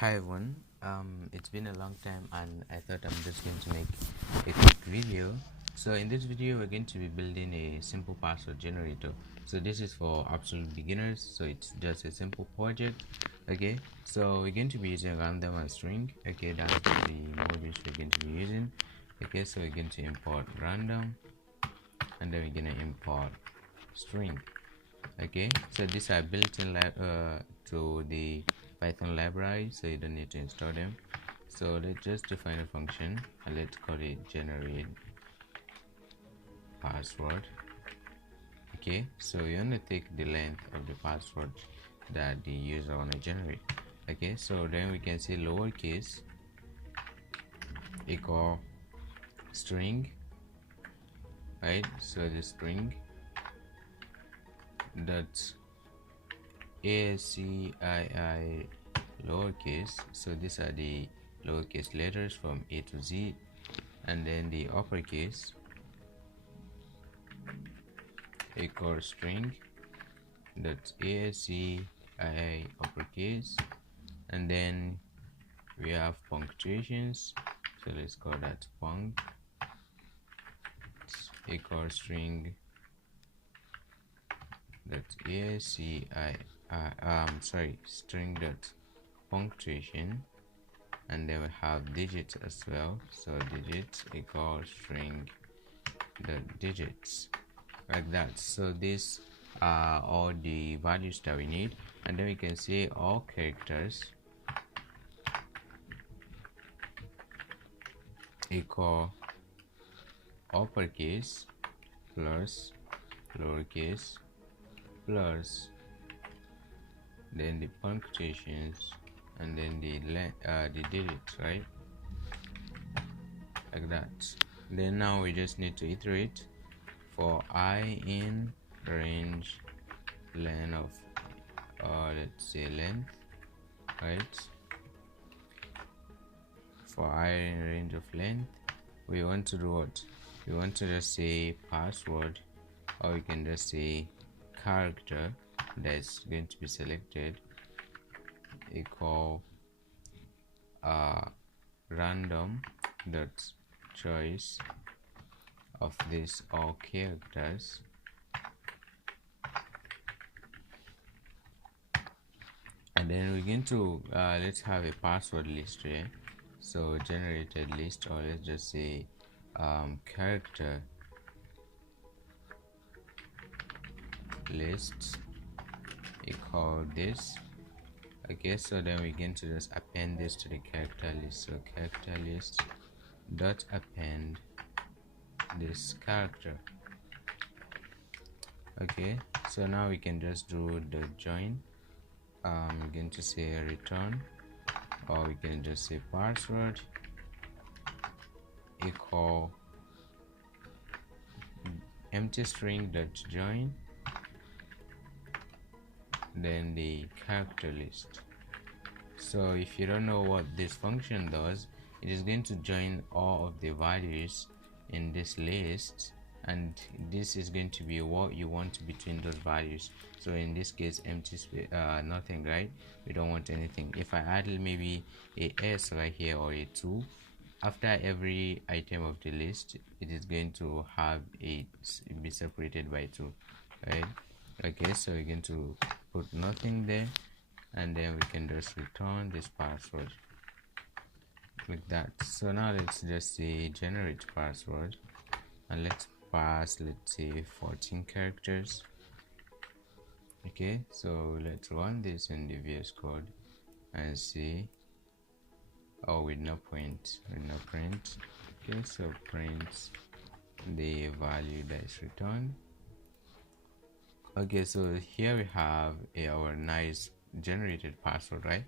Hi everyone, it's been a long time and I thought I'm just going to make a quick video. So in this video we're going to be building a simple password generator. So this is for absolute beginners, so it's just a simple project. Okay, so we're going to be using random and string. Okay, that's the modules we're going to be using. Okay, so we're going to import random and then we're going to import string. Okay, so these are built-in to the Python library, so you don't need to install them. So let's just define a function and let's call it generate password. Okay, so you want to take the length of the password that the user want to generate. Okay, so then we can say lowercase equal string, right? So the string dot ASCII lowercase, so these are the lowercase letters from A to Z, and then the uppercase equals string dot ASCII uppercase, and then we have punctuations, so let's call that punct equals string dot ASCII string dot punctuation, and then we have digits as well, so digits equals string dot digits, like that. So these are all the values that we need, and then we can say all characters equal uppercase plus lowercase plus then the punctuations and then the digits, right? Like that. Then now we just need to iterate for I in range length of let's say length, right? For I in range of length, we want to do what? We want to just say password, or we can just say character that's going to be selected equal random dot choice of these all characters, and then we're going to let's have a password list here, so generated list, or let's just say character list equal this. Okay, so then we're going to just append this to the character list, so character list dot append this character. Okay, so now we can just do the join. We're going to say return, or we can just say password equal empty string dot join, then the character list. So if you don't know what this function does, it is going to join all of the values in this list, and this is going to be what you want between those values. So in this case, empty space, nothing, right? We don't want anything. If I add maybe a s right here or a 2 after every item of the list, it is going to have it be separated by 2, right? Okay, so we're going to put nothing there, and then we can just return this password like that. So now let's just say generate password, and let's pass, let's say 14 characters. Okay, so let's run this in the VS Code and see. Oh, with no print. Okay, so print the value that is returned. Okay, so here we have our nice generated password, right?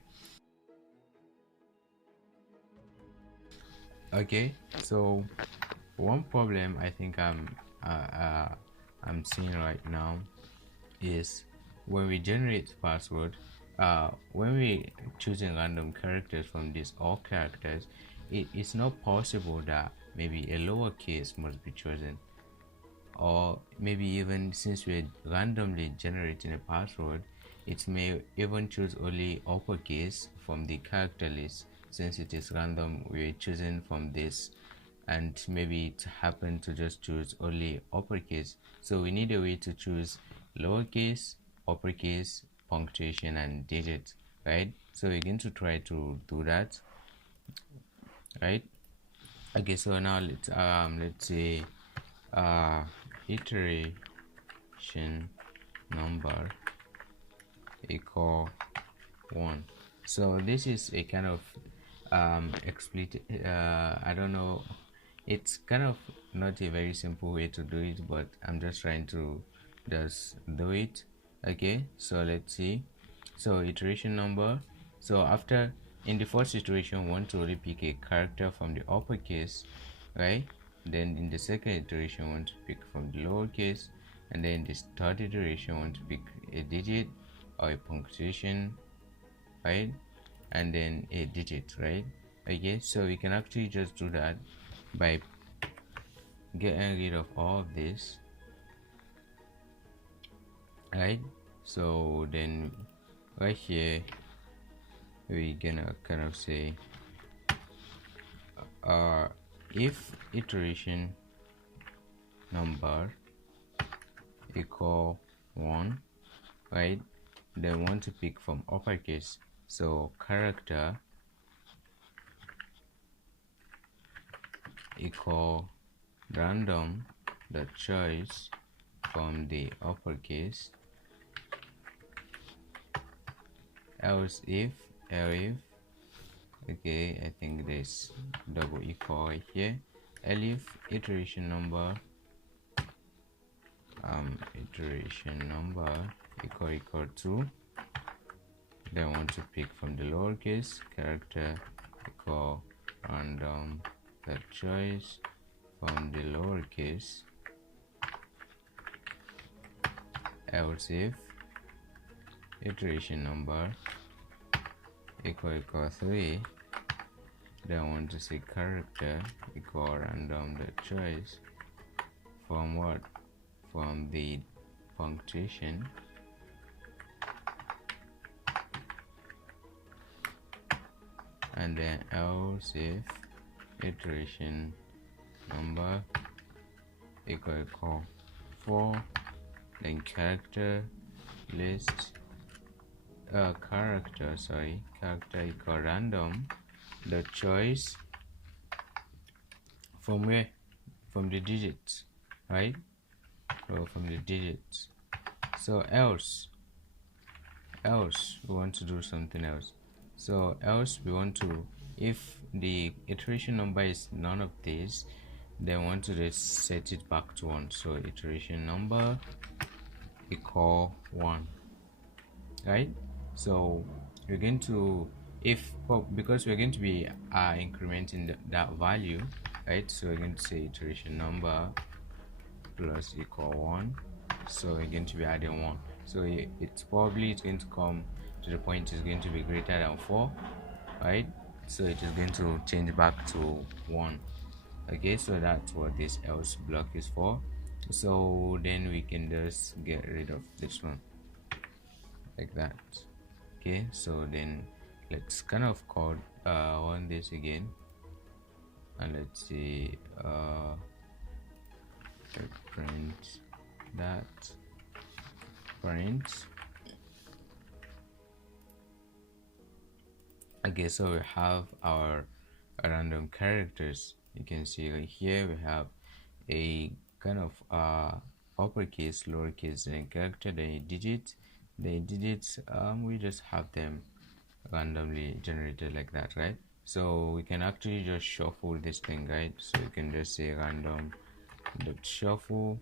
Okay, so one problem I think I'm seeing right now is when we generate password, when we choosing random characters from these all characters, it's not possible that maybe a lowercase must be chosen, or maybe even since we're randomly generating a password, it may even choose only uppercase from the character list. Since it is random, we're choosing from this, and maybe it happened to just choose only uppercase, so we need a way to choose lowercase, uppercase, punctuation, and digits, right? So we're going to try to do that, right? Okay, so now let's say iteration number equal 1. So this is a kind of explicit, I don't know, it's kind of not a very simple way to do it, but I'm just trying to just do it. Okay, so let's see. So iteration number, so after, in the first iteration, we want to only pick a character from the uppercase, right? Then in the second iteration, we want to pick from the lowercase, and then this third iteration, we want to pick a digit or a punctuation, right? And then a digit, right? Okay, so we can actually just do that by getting rid of all of this, right? So then right here we're gonna kind of say if iteration number equal 1, right? Then we want to pick from uppercase, so character equal random the choice from the uppercase, else if okay, I think there's double equal right here, elif iteration number equal to, then I want to pick from the lowercase, character equal random the choice from the lowercase, else if iteration number equal 3, then I want to say character equal random the choice from what, from the punctuation, and then else if iteration number equal 4, then character equal random the choice from where, from the digits, right? Or from the digits. So else we want to do something else. So else we want to, if the iteration number is none of these, then we want to just set it back to 1. So iteration number equal 1, right? So we're going to, because we're going to be incrementing that value, right? So we're going to say iteration number plus equal 1, so we're going to be adding 1, so it's going to come to the point is going to be greater than 4, right? So it is going to change back to 1. Okay, so that's what this else block is for. So then we can just get rid of this one like that. Okay, so then let's kind of code on this again, and let's see print that print. Okay, so we have our random characters. You can see right here we have a kind of uppercase, lowercase, then character, then a digit. The digits we just have them randomly generated like that, right? So we can actually just shuffle this thing, right? So we can just say random dot shuffle,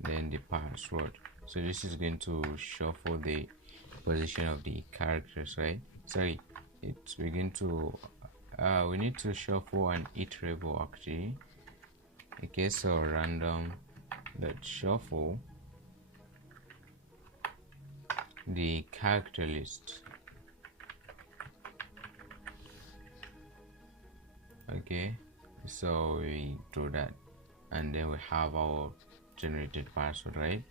then the password. So this is going to shuffle the position of the characters, right? Sorry, we're going to we need to shuffle an iterable actually. Okay, so random dot shuffle the character list. Okay, so we do that, and then we have our generated password, right?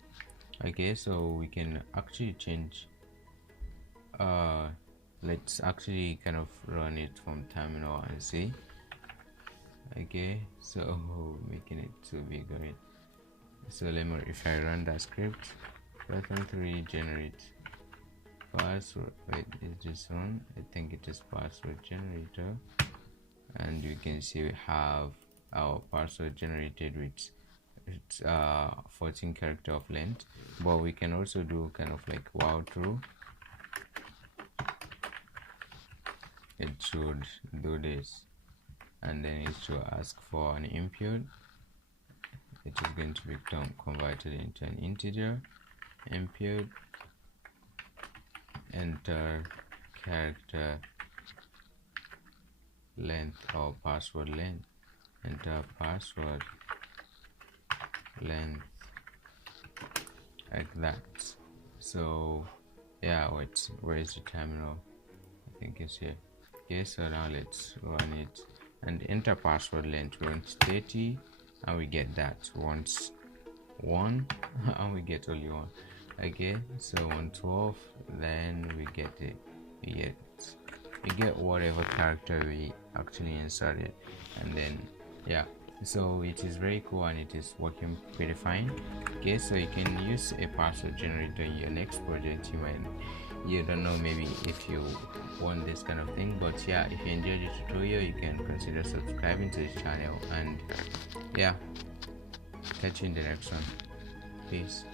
Okay, so we can actually change let's actually kind of run it from terminal and see. Okay, so making it too big, right? So let me, if I run that script, Python 3 generate password. Wait, is this one? I think it is password generator, and you can see we have our password generated with it's 14 character of length, but we can also do kind of like while true. It should do this, and then it should ask for an input. It is going to become converted into an integer. Input, enter character length or password length, enter password length, like that. So yeah, wait, where is the terminal? I think it's here. Okay, so now let's run it and enter password length. We want 30 and we get that. Once 1 and we get only 1. Okay, so 112, then we get it. We get whatever character we actually inserted, and then yeah, so it is very cool and it is working pretty fine. Okay, so you can use a password generator in your next project. You don't know, maybe if you want this kind of thing, but yeah, if you enjoyed the tutorial, you can consider subscribing to this channel, and yeah, catch you in the next one. Peace.